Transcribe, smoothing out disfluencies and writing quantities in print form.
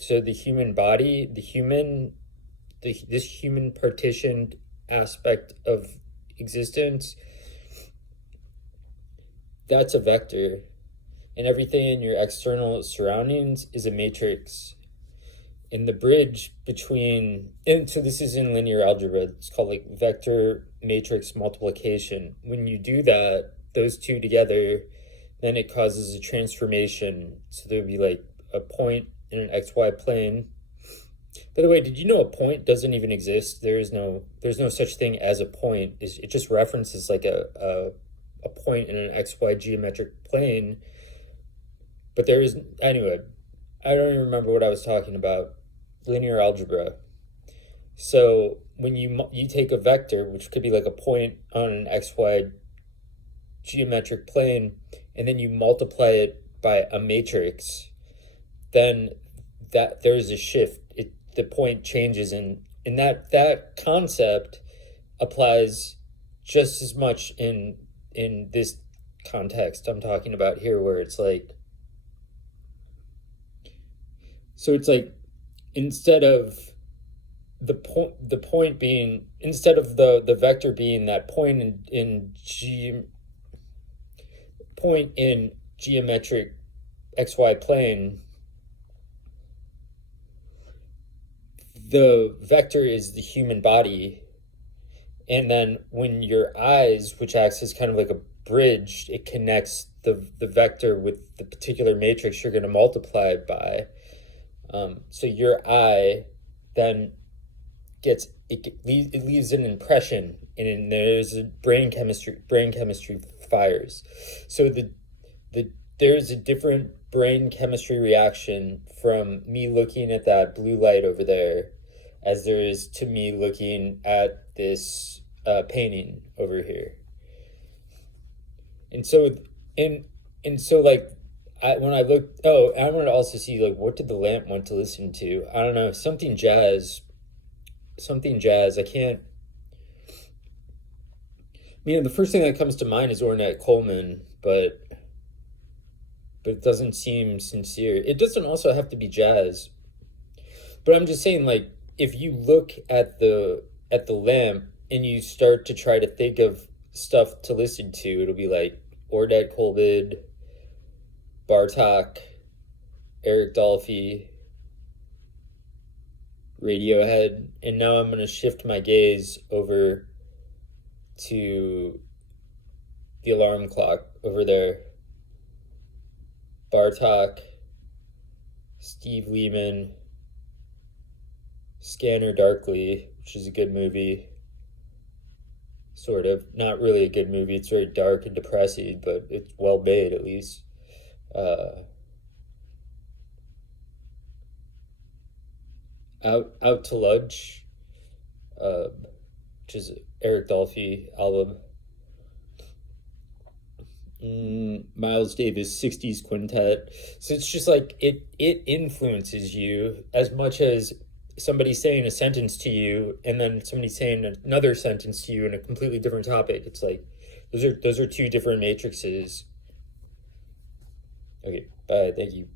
so the human body, this human partitioned aspect of existence, that's a vector. And everything in your external surroundings is a matrix. And the bridge between, and so this is in linear algebra, it's called like vector matrix multiplication. When you do that, those two together, then it causes a transformation. So there would be like a point in an XY plane. By the way, did you know a point doesn't even exist? There's no such thing as a point. It just references like a point in an XY geometric plane. But there is, anyway, I don't even remember what I was talking about. Linear algebra. So when you take a vector, which could be like a point on an XY geometric plane, and then you multiply it by a matrix, then that there's a shift. The point changes, and that concept applies just as much in this context I'm talking about here, where it's like, so it's like, instead of the point being, instead of the vector being that point in geometric XY plane, the vector is the human body. And then when your eyes, which acts as kind of like a bridge, it connects the vector with the particular matrix you're going to multiply it by. So your eye then it leaves an impression, and there's a brain chemistry fires. So there's a different brain chemistry reaction from me looking at that blue light over there as there is to me looking at this painting over here. And so like, when I looked, I wanted to also see, like, what did the lamp want to listen to? I don't know, something jazz. I can't, the first thing that comes to mind is Ornette Coleman, but it doesn't seem sincere. It doesn't also have to be jazz. But I'm just saying, like, if you look at the lamp and you start to try to think of stuff to listen to, it'll be like Ornette Coleman, Bartok, Eric Dolphy, Radiohead, and now I'm going to shift my gaze over to the alarm clock over there. Bartok, Steve Lehman, Scanner Darkly, which is a good movie. Sort of. Not really a good movie. It's very dark and depressing, but it's well made, at least. Out to Lunch, which is Eric Dolphy album. Miles Davis 60s Quintet. So it's just like it influences you as much as somebody saying a sentence to you and then somebody saying another sentence to you in a completely different topic. It's like those are two different matrices. Okay, bye, thank you.